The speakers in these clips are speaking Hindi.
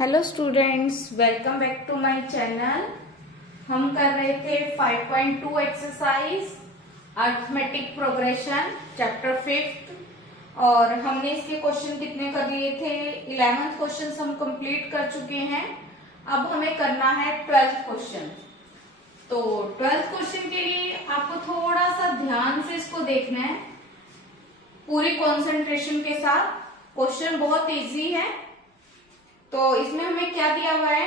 Hello students, welcome back to my channel. हम कर रहे थे 5.2 एक्सरसाइज अरिथमेटिक प्रोग्रेशन चैप्टर 5 और हमने इसके क्वेश्चन कितने कर लिए थे? 11th क्वेश्चन हम कंप्लीट कर चुके हैं। अब हमें करना है 12th क्वेश्चन। तो 12th क्वेश्चन के लिए आपको थोड़ा सा ध्यान से इसको देखना है, पूरी कंसंट्रेशन के साथ। क्वेश्चन बहुत इजी है। तो इसमें हमें क्या दिया हुआ है?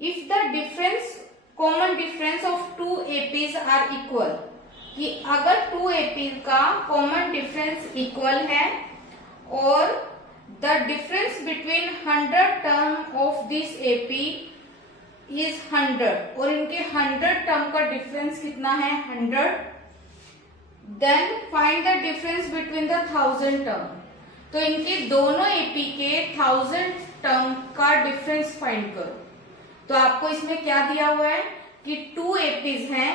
If the difference common difference of two APs are equal, कि अगर टू एपीज का कॉमन डिफरेंस इक्वल है और the difference between 100 term of this AP is 100 और इनके 100 टर्म का डिफरेंस कितना है? 100। Then find the difference between the 1000 term. तो इनके दोनों एपी के 1000 टर्म का डिफरेंस फाइंड करो। तो आपको इसमें क्या दिया हुआ है कि टू एपीज हैं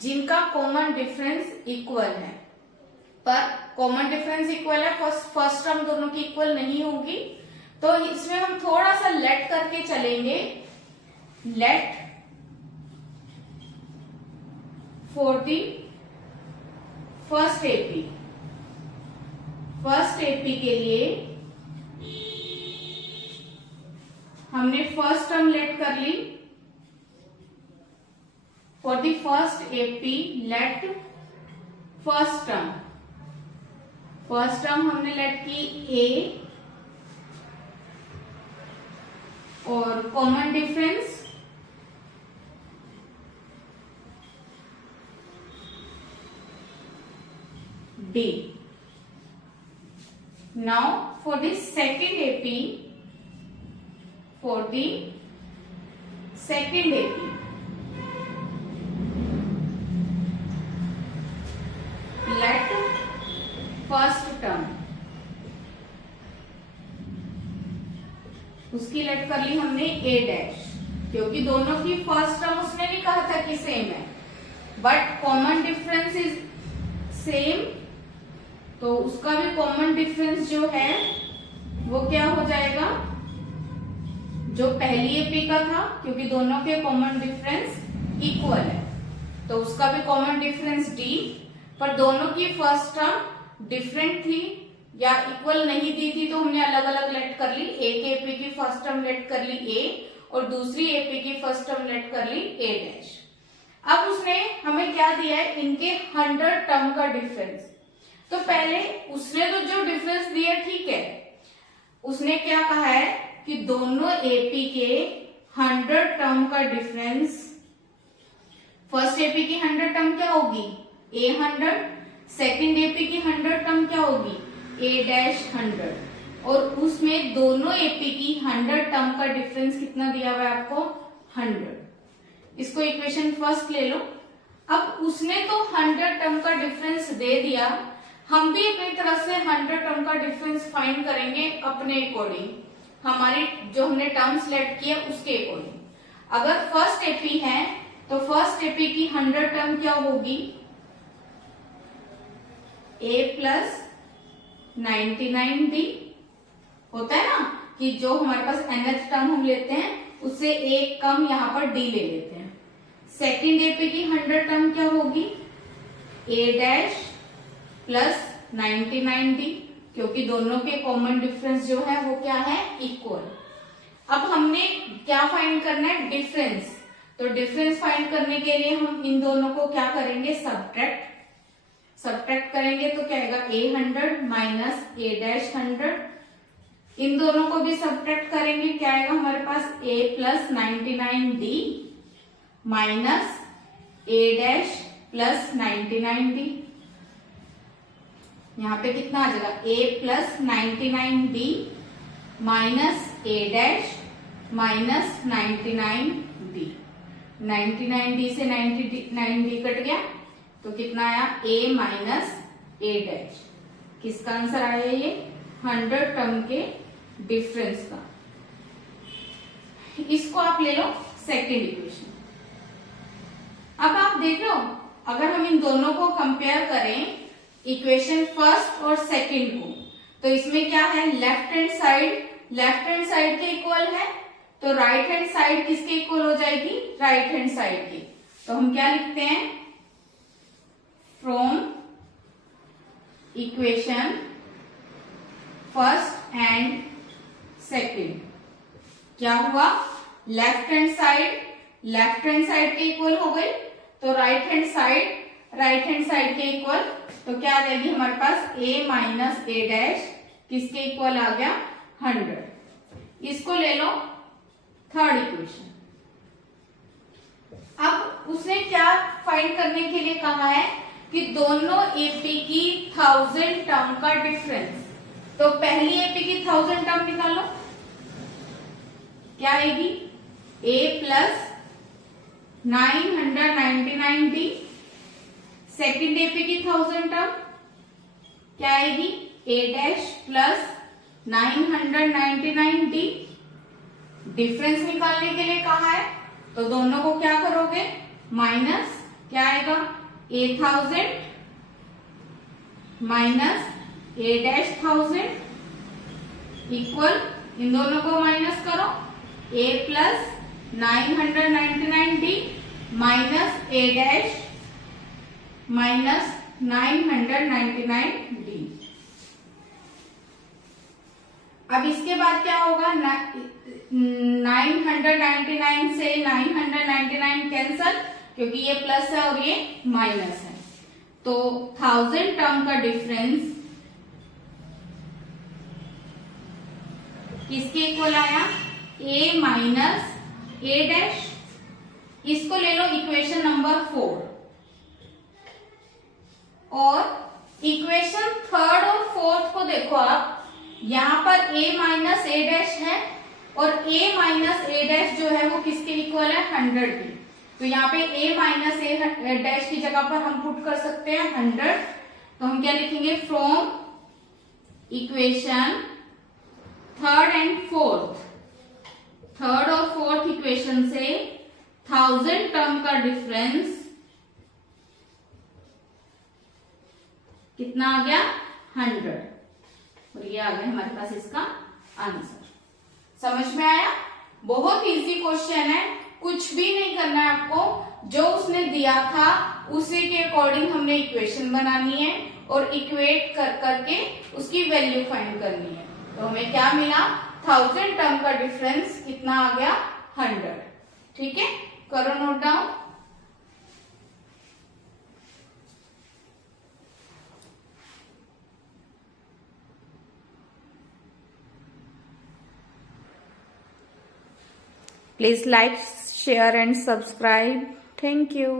जिनका कॉमन डिफरेंस इक्वल है, पर कॉमन डिफरेंस इक्वल है, फर्स्ट टर्म दोनों की इक्वल नहीं होगी। तो इसमें हम थोड़ा सा लेट करके चलेंगे। Let for the first AP के लिए हमने फर्स्ट टर्म लेट कर ली। For the first AP let first term हमने लेट की ए और common difference d. Now for the second AP, let first term, उसकी लेट कर ली हमने a डैश, क्योंकि दोनों की फर्स्ट टर्म उसने भी कहा था कि सेम है, but common difference is same. तो उसका भी कॉमन डिफरेंस जो है वो क्या हो जाएगा? जो पहली एपी का था, क्योंकि दोनों के कॉमन डिफरेंस इक्वल है, तो उसका भी कॉमन डिफरेंस डी। पर दोनों की फर्स्ट टर्म डिफरेंट थी या इक्वल नहीं दी थी, तो हमने अलग अलग लेट कर ली। एक एपी की फर्स्ट टर्म लेट कर ली ए और दूसरी एपी की फर्स्ट टर्म लेट कर ली ए डैश। अब उसने हमें क्या दिया है? इनके 100 टर्म का डिफरेंस। तो पहले उसने तो जो डिफरेंस दिया ठीक है, उसने क्या कहा है कि दोनों एपी के 100 टर्म का डिफरेंस, फर्स्ट एपी की 100 टर्म क्या होगी? ए 100। सेकेंड एपी की 100 टर्म क्या होगी? ए डैश 100। और उसमें दोनों एपी की 100 टर्म का डिफरेंस कितना दिया हुआ है आपको? 100। इसको इक्वेशन फर्स्ट ले लो। अब उसने तो 100 टर्म का डिफरेंस दे दिया, हम भी अपनी तरफ से 100 टर्म का डिफरेंस फाइंड करेंगे अपने अकॉर्डिंग, हमारी जो हमने टर्म सिलेक्ट किया उसके अकॉर्डिंग। अगर फर्स्ट एपी है तो फर्स्ट एपी की 100 टर्म क्या होगी? ए प्लस 99डी। होता है ना कि जो हमारे पास nth टर्म हम लेते हैं उससे एक कम यहाँ पर डी ले लेते हैं। सेकेंड एपी की 100 टर्म क्या होगी? ए डैश प्लस 99डी, क्योंकि दोनों के कॉमन डिफरेंस जो है वो क्या है? इक्वल। अब हमने क्या फाइंड करना है? डिफरेंस। तो डिफरेंस फाइंड करने के लिए हम इन दोनों को क्या करेंगे? सब्ट्रैक्ट करेंगे। तो क्या आएगा? ए 100 माइनस ए डैश 100। इन दोनों को भी सब्ट्रैक्ट करेंगे, क्या आएगा हमारे पास? ए प्लस 99डी माइनस ए डैश प्लस 99डी। यहाँ पे कितना आ जाएगा? ए प्लस 99डी माइनस ए डैश माइनस 99डी। 99डी से 99डी कट गया तो कितना आया? ए माइनस ए डैश। किसका आंसर आया? ये 100 टर्म के डिफरेंस का। इसको आप ले लो सेकेंड इक्वेशन। अब आप देख लो, अगर हम इन दोनों को कंपेयर करें, इक्वेशन फर्स्ट और सेकंड को, तो इसमें क्या है? लेफ्ट हैंड साइड के इक्वल है, तो राइट हैंड साइड किसके इक्वल हो जाएगी, राइट हैंड साइड की। तो हम क्या लिखते हैं, from equation first and second क्या हुआ, लेफ्ट हैंड साइड के इक्वल हो गई, तो राइट हैंड साइड के इक्वल, तो क्या आ जाएगी हमारे पास a माइनस ए डैश किसके इक्वल आ गया 100। इसको ले लो थर्ड इक्वेशन। अब उसने क्या फाइंड करने के लिए कहा है कि दोनों एपी की 1000 टर्म का डिफरेंस। तो पहली एपी की 1000 टर्म निकालो, क्या आएगी a plus 999d। Second AP की 1000 टर्म क्या आएगी a dash plus 999d। Difference निकालने के लिए कहा है, तो दोनों को क्या करोगे, माइनस, क्या आएगा a1000 minus a dash 1000 equal, इन दोनों को माइनस करो, a plus 999d minus a dash minus 999d। अब इसके बाद क्या होगा, 999 से 999 कैंसल, क्योंकि ये प्लस है और ये माइनस है, तो 1000 टर्म का डिफरेंस किसके इक्वल आया, a माइनस ए डैश। इसको ले लो इक्वेशन नंबर 4, और इक्वेशन थर्ड और फोर्थ को देखो आप, यहां पर a माइनस ए डैश है और a माइनस ए डैश जो है वो किसके इक्वल है 100 की। तो यहाँ पे a माइनस ए डैश की जगह पर हम पुट कर सकते हैं 100। तो हम क्या लिखेंगे, from equation third and fourth, third और फोर्थ इक्वेशन से 1000 टर्म का डिफरेंस कितना आ गया 100, और ये आ गया हमारे पास इसका आंसर। समझ में आया, बहुत इजी क्वेश्चन है, कुछ भी नहीं करना है आपको, जो उसने दिया था उसी के अकॉर्डिंग हमने इक्वेशन बनानी है और इक्वेट कर करके उसकी वैल्यू फाइंड करनी है। तो हमें क्या मिला, 1000 टर्म का डिफरेंस कितना आ गया 100। ठीक है, करो note down. Please like, share and subscribe. Thank you.